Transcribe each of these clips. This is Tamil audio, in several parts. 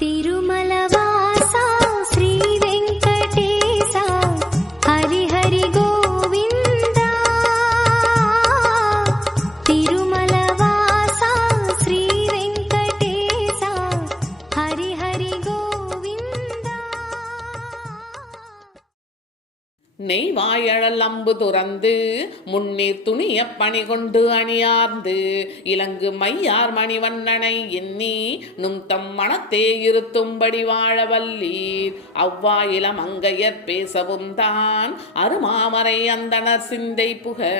तिरुमलवासा श्री वेंकटेशा हरि हरि गोविंदा तिरुमलवासा श्री वेंकटेशा हरि हरि गोविंदा நெய்வாயழல் அம்பு துறந்து முன்னீர் துணிய பணி கொண்டு அணியார்ந்து இலங்கு மையார் மணிவண்ணனை எண்ணி நும் தம் மனத்தே இருத்தும்படி வாழவல்லீர் அவ்வாயில மங்கையர் பேசவும் தான் அருமாமரை அந்தனர் சிந்தை புக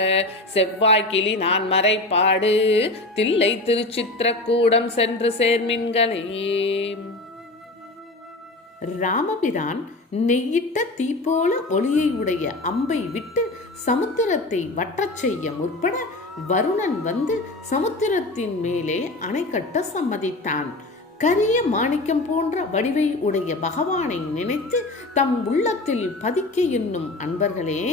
செவ்வாய் கிளி நான் மறைப்பாடு தில்லை திருச்சித்திரக்கூடம் சென்று சேர்மின்களே. ராமபிரான் நெய்யிட்ட தீப்போல ஒளியை உடைய அம்பை விட்டு சமுத்திரத்தை வற்றச் செய்ய முற்பட வருணன் வந்து சமுத்திரத்தின் மேலே அணை கட்ட சம்மதித்தான். கரிய மாணிக்கம் போன்ற வடிவை உடைய பகவானை நினைத்து தம் உள்ளத்தில் பதிக்க என்னும் அன்பர்களே,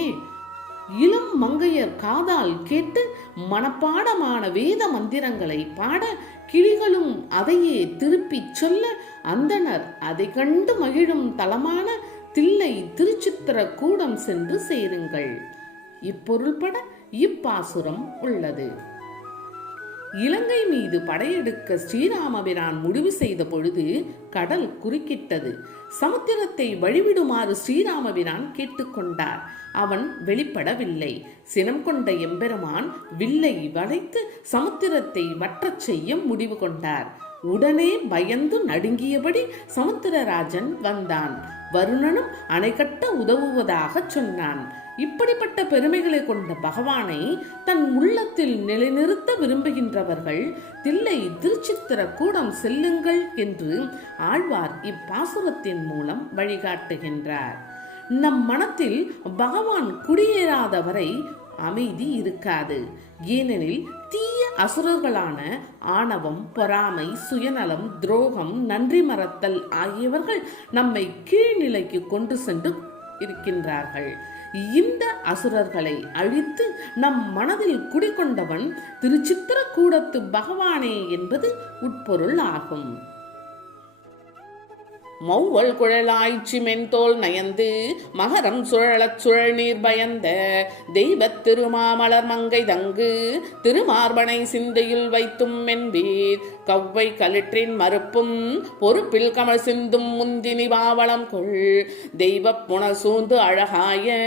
இளம் மங்கையர் காதால் கேட்டு மனப்பாடமான வேத மந்திரங்களை பாட கிளிகளும் அதையே திருப்பிச் சொல்ல அந்தனர் அதை கண்டு மகிழும் தலமான தில்லை திருச்சித்திரக்கூடம் சென்று சேருங்கள். இப்பொருள்பட இப்பாசுரம் உள்ளது. இலங்கை மீது படையெடுக்க ஸ்ரீராமபிரான் முடிவு செய்த பொழுது கடல் குறுக்கிட்டது. சமுத்திரத்தை வழிவிடுமாறு ஸ்ரீராமபிரான் கேட்டுக்கொண்டார். அவன் வெளிப்படவில்லை. சினம் கொண்ட எம்பெருமான் வில்லை வளைத்து சமுத்திரத்தை வற்றச் செய்ய முடிவு கொண்டார். உடனே பயந்து நடுங்கியபடி சமுத்திரராஜன் வந்தான். வருணனும் அணை கட்ட உதவுவதாக சொன்னான். இப்படிப்பட்ட பெருமைகளை கொண்ட பகவானை தன் உள்ளத்தில் நிலைநிறுத்த விரும்புகின்றவர்கள் தில்லை திருச்சித்திரக்கூடம் செல்லுங்கள் என்று ஆழ்வார் இப்பாசுரத்தின் மூலம் வழிகாட்டுகின்றார். நம் மனத்தில் பகவான் குடியேறாதவரை அமைதி இருக்காது. ஏனெனில் தீய அசுரர்களான ஆணவம், பொறாமை, சுயநலம், துரோகம், நன்றி மறத்தல் ஆகியவர்கள் நம்மை கீழ்நிலைக்கு கொண்டு சென்று இருக்கின்றார்கள். இந்த அசுரர்களை அழித்து நம் மனதில் குடிகொண்டவன் திருச்சித்திரக்கூடத்து பகவானே என்பது உட்பொருள் ஆகும். மௌவல் குழலாய்ச்சி மென்தோல் நயந்து மகரம் சுழலச் சுழல் நீர் பயந்த தெய்வத் திருமாமலர் மங்கை தங்கு திருமார்பனை சிந்தையில் வைத்தும் என்பீர் கவ்வை களிற்றின் மறுப்பும் பொறுப்பில் கமல் சிந்தும் முந்தினி பாவளம் கொள் தெய்வ புனர் சூழ்ந்து அழகாய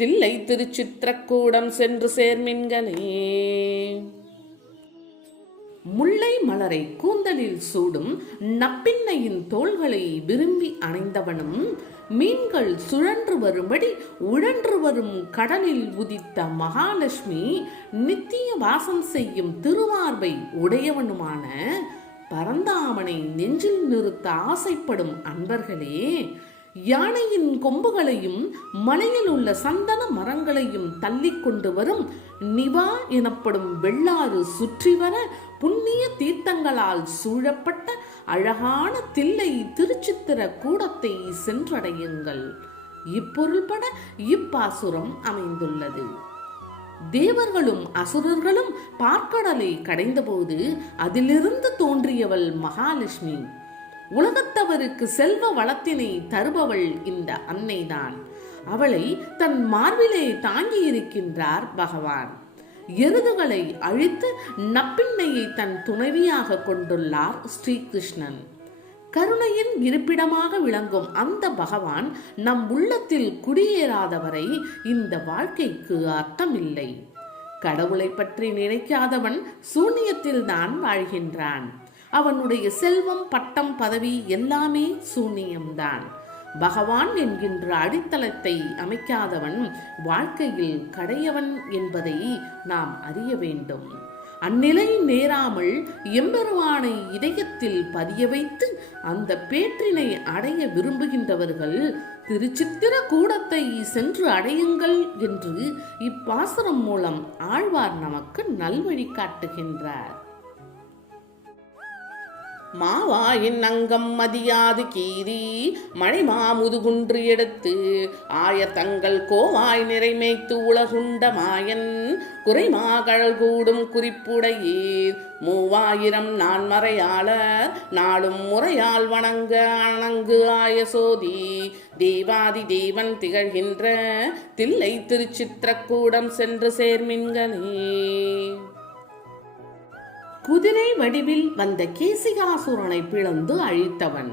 தில்லை திருச்சித்திரக்கூடம் சென்று சேர்மின்களே. முல்லை மலரை கூந்தலில் சூடும் நப்பின்னையின் தோள்களை விரும்பி அணைந்தவனும் மீன்கள் சுழன்று வரும்படி உழன்று வரும் கடலில் உதித்த மகாலட்சுமி நித்திய வாசம் செய்யும் திருமார்பை உடையவனுமான பரந்தாமனை நெஞ்சில் நிறுத்த ஆசைப்படும் அன்பர்களே, யானையின் கொம்புகளையும் மலையில் உள்ள சந்தன மரங்களையும் தள்ளி கொண்டு வரும் நிவா எனப்படும் வெள்ளாறு சுற்றி வர புண்ணிய தீர்த்தங்களால் சூழப்பட்ட அழகான தில்லை திருச்சித்திரக்கூடத்தை சென்றடையுங்கள். இப்பொருள்பட இப்பாசுரம் அமைந்துள்ளது. தேவர்களும் அசுரர்களும் பார்க்கடலை கடைந்தபோது அதிலிருந்து தோன்றியவள் மகாலட்சுமி. உலகத்தவருக்கு செல்வ வளத்தினை தருபவள் இந்த அன்னைதான். அவளை தன் மார்பிலே தாங்கி இருக்கின்றார் பகவான். எருதுகளை அழித்து நப்பின்னையை தன் துணைவியாக கொண்டுள்ளார் ஸ்ரீகிருஷ்ணன். கருணையின் இருப்பிடமாக விளங்கும் அந்த பகவான் நம் உள்ளத்தில் குடியேறாதவரை இந்த வாழ்க்கைக்கு அர்த்தமில்லை. கடவுளை பற்றி நினைக்காதவன் சூன்யத்தில் தான் வாழ்கின்றான். அவனுடைய செல்வம், பட்டம், பதவி எல்லாமே சூன்யம்தான். பகவான் என்கின்ற அடித்தளத்தை அமைக்காதவன் வாழ்க்கையில் கடையவன் என்பதை நாம் அறிய வேண்டும். அந்நிலை நேராமல் எம்பெருமானை இதயத்தில் பதிய வைத்து அந்த பேற்றினை அடைய விரும்புகின்றவர்கள் திருச்சித்திரக்கூடத்தை சென்று அடையுங்கள் என்று இப்பாசுரம் மூலம் ஆழ்வார் நமக்கு நல்வழி காட்டுகின்றார். மாவாயின் அங்கம் மதியாது கீறி மழைமா முதுகுன்று எடுத்து ஆயர் தங்கள் கோவாய் நிறைமேய்த்து உலகுண்ட மாயன் குறைமா கழல் கூடும் குறிப்புடையீர் 3000 நான்மறையாளர் நாளும் முறையால் வணங்க அணங்கு ஆய சோதி தேவாதி தேவன் திகழ்கின்ற தில்லை திருச்சித்திரக்கூடம் சென்று சேர்மின்களே. குதிரை வடிவில் வந்த கேசிகாசுரனை பிளந்து அழித்தவன்,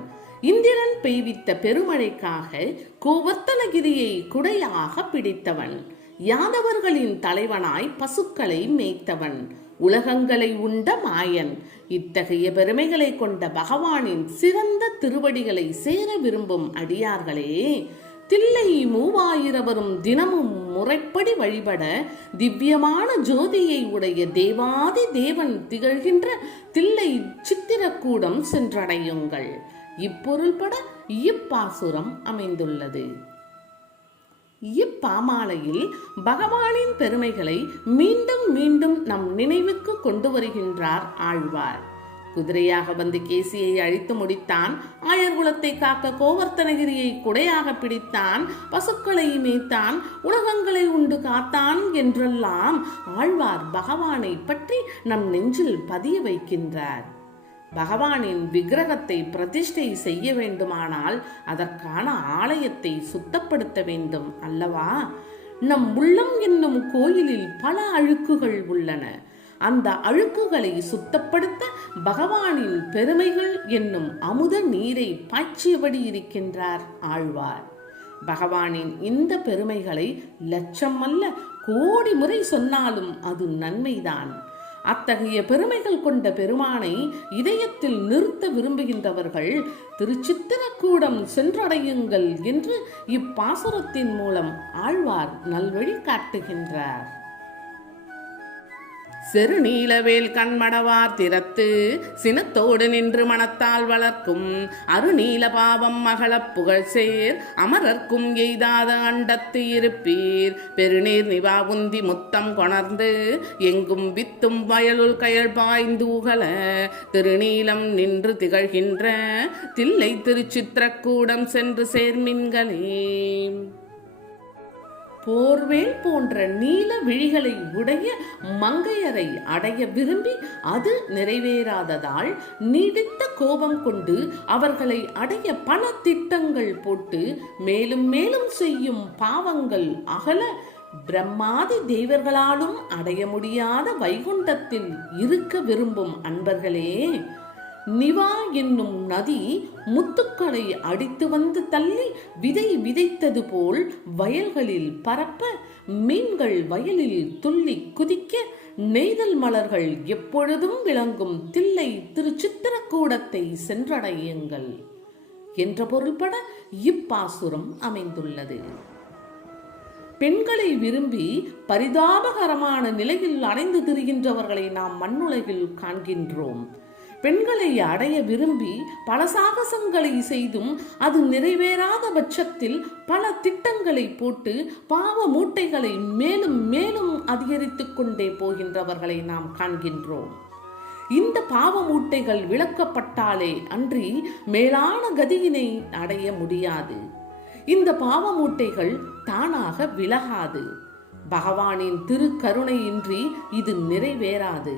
இந்திரன் பெய்வித்த பெருமழைக்காக கோவர்த்தனகிரியை குடையாக பிடித்தவன், யாதவர்களின் தலைவனாய் பசுக்களை மேய்த்தவன், உலகங்களை உண்ட மாயன். இத்தகைய பெருமைகளை கொண்ட பகவானின் சிறந்த திருவடிகளை சேர விரும்பும் அடியார்களே, தில்லை 3000 தினமும் முறைப்படி வழிபட திவ்யமான ஜோதியை உடைய தேவாதி தேவன் திகழ்கின்ற தில்லை சித்திரக்கூடம் சென்றடையுங்கள். இப்பொருள்பட இப்பாசுரம் அமைந்துள்ளது. இப்பாமாலையில் பகவானின் பெருமைகளை மீண்டும் மீண்டும் நம் நினைவுக்கு கொண்டு வருகின்றார் ஆழ்வார். குதிரையாக வந்து கேசியை அழித்து முடித்தான், ஆயர்குலத்தை காக்க கோவர்த்தனகிரியை குடையாக பிடித்தான், பசுக்களை மேய்த்தான், உலகங்களை உண்டு காத்தான் என்றெல்லாம் ஆழ்வார் பகவானை பற்றி நம் நெஞ்சில் பதிய வைக்கின்றார். பகவானின் விக்கிரகத்தை பிரதிஷ்டை செய்ய வேண்டுமானால் அதற்கான ஆலயத்தை சுத்தப்படுத்த வேண்டும் அல்லவா? நம் உள்ளம் என்னும் கோயிலில் பல அழுக்குகள் உள்ளன. அந்த அழுக்குகளை சுத்தப்படுத்த பகவானின் பெருமைகள் என்னும் அமுத நீரை பாய்ச்சியபடி இருக்கின்றார் ஆழ்வார். பகவானின் இந்த பெருமைகளை லட்சம் அல்ல கோடி முறை சொன்னாலும் அது நன்மைதான். அத்தகைய பெருமைகள் கொண்ட பெருமானை இதயத்தில் நிறுத்த விரும்புகின்றவர்கள் திருச்சித்திரக்கூடம் சென்றடையுங்கள் என்று இப்பாசுரத்தின் மூலம் ஆழ்வார் நல்வழி காட்டுகின்றார். செருநீலவேல் கண்மடவார் திறத்து சினத்தோடு நின்று மனத்தால் வளர்க்கும் அருநீல பாவம் மகளப் புகழ் சேர் அமரர்க்கும் எய்தாத அண்டத்து இருப்பீர் பெருநீர் நிவா உந்தி முத்தம் கொணர்ந்து எங்கும் வித்தும் வயலுள் கயல் பாய்ந்து உகல திருநீலம் நின்று திகழ்கின்ற தில்லை திருச்சித்திரக்கூடம் சென்று சேர்மின்களே. போர்வேல் போன்ற நீல விழிகளை உடைய மங்கையரை அடைய விரும்பி அது நிறைவேறாததால் நீடித்த கோபம் கொண்டு அவர்களை அடைய பல திட்டங்கள் போட்டு மேலும் மேலும் செய்யும் பாவங்கள் அகல பிரம்மாதி தேவர்களாலும் அடைய முடியாத வைகுண்டத்தில் இருக்க விரும்பும் அன்பர்களே, நிவா என்னும் நதி முத்துக்களை அடித்து வந்து தள்ளி விதை விதைத்தது போல் வயல்களில் பரப்ப, மீன்கள் வயலில் துள்ளி குதிக்க, நெய்தல் மலர்கள் எப்பொழுதும் விளங்கும் தில்லை திருச்சித்திரக்கூடத்தை சென்றடையுங்கள் என்ற பொருள்பட இப்பாசுரம் அமைந்துள்ளது. பெண்களை விரும்பி பரிதாபகரமான நிலையில் அடைந்து திரிகின்றவர்களை நாம் மண்ணுலகில் காண்கின்றோம். பெண்களை அடைய விரும்பி பல சாகசங்களை செய்தும் அது நிறைவேறாத பட்சத்தில் பல திட்டங்களை போட்டு பாவ மூட்டைகளை மேலும் மேலும் அதிகரித்துக் கொண்டே போகின்றவர்களை நாம் காண்கின்றோம். இந்த பாவ மூட்டைகள் விளக்கப்பட்டாலே அன்றி மேலான கதியினை அடைய முடியாது. இந்த பாவ மூட்டைகள் தானாக விலகாது. பகவானின் திருக்கருணையின்றி இது நிறைவேறாது.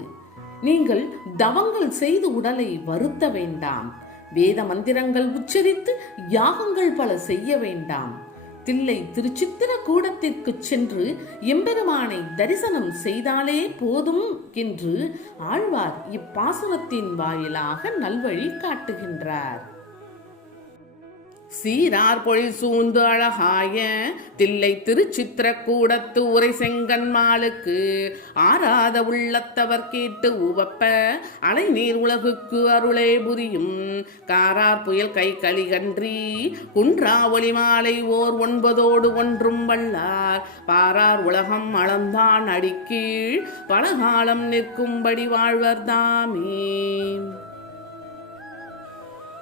நீங்கள் தவங்கள் செய்து உடலை வருத்த வேண்டாம். வேத மந்திரங்கள் உச்சரித்து யாகங்கள் பல செய்ய வேண்டாம். தில்லை திருச்சித்திரக்கூடத்திற்கு சென்று எம்பெருமானை தரிசனம் செய்தாலே போதும் என்று ஆழ்வார் இப்பாசுரத்தின் வாயிலாக நல்வழி காட்டுகின்றார். சீரார் பொழில் சூழ்ந்து அழகாய தில்லை திருச்சித்திரக்கூடத்து உரை செங்கன்மாளுக்கு ஆராத உள்ளத்தவர் கேட்டு உவப்ப அலை நீர் உலகுக்கு அருளே புரியும் காரார் புயல் கை கலிகன்றி குன்றா ஒளி மாலை ஓர் 9 ஒன்றும் வல்லார் பாரார் உலகம் அளந்தான் அடிக்கீழ் பலகாலம் நிற்கும்படி வாழ்வர்தாமே.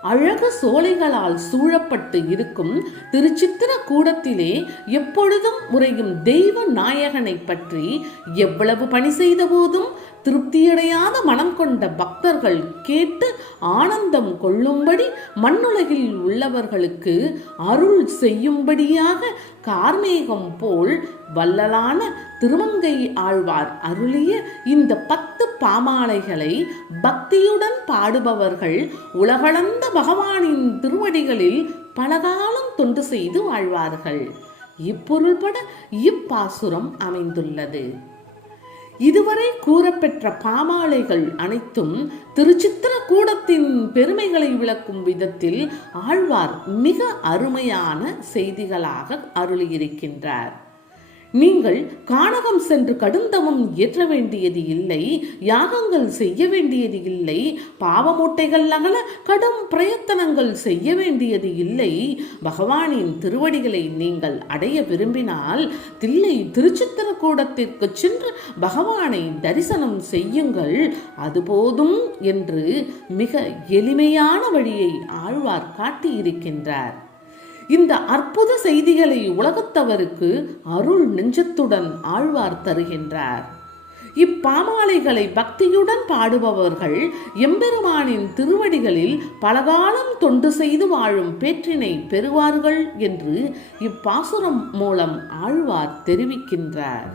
அழகு சோலைகளால் சூழப்பட்டு இருக்கும் திருச்சித்திரக்கூடத்திலே எப்பொழுதும் உறையும் தெய்வ நாயகனை பற்றி எவ்வளவு பணி செய்த போதும் திருப்தியடையாத மனம் கொண்ட பக்தர்கள் கேட்டு ஆனந்தம் கொள்ளும்படி மண்ணுலகில் உள்ளவர்களுக்கு அருள் செய்யும்படியாக கார்மேகம் போல் வள்ளலான திருமங்கை ஆழ்வார் அருளிய இந்த 10 பாமாலைகளை பக்தியுடன் பாடுபவர்கள் உலகளந்த பகவானின் திருவடிகளில் பலகாலம் தொண்டு செய்து வாழ்வார்கள். இப்பொருள்பட இப்பாசுரம் அமைந்துள்ளது. இதுவரை கூறப்பெற்ற பாமாலைகள் அனைத்தும் திருச்சித்திரக்கூடத்தின் பெருமைகளை விளக்கும் விதத்தில் ஆழ்வார் மிக அருமையான செய்திகளாக அருளியிருக்கின்றார். நீங்கள் கானகம் சென்று கடுந்தவம் இயற்ற வேண்டியது இல்லை, யாகங்கள் செய்ய வேண்டியது இல்லை, பாவமூட்டைகள் அகல கடும் பிரயத்தனங்கள் செய்ய வேண்டியது இல்லை. பகவானின் திருவடிகளை நீங்கள் அடைய விரும்பினால் தில்லை திருச்சித்திரக்கூடத்திற்கு சென்று பகவானை தரிசனம் செய்யுங்கள், அது போதும் என்று மிக எளிமையான வழியை ஆழ்வார் காட்டியிருக்கின்றார். இந்த அற்புத செய்திகளை உலகத்தவருக்கு அருள் நெஞ்சத்துடன் ஆழ்வார் தருகின்றார். இப்பாமாலைகளை பக்தியுடன் பாடுபவர்கள் எம்பெருமானின் திருவடிகளில் பலகாலம் தொண்டு செய்து வாழும் பேற்றினை பெறுவார்கள் என்று இப்பாசுரம் மூலம் ஆழ்வார் தெரிவிக்கின்றார்.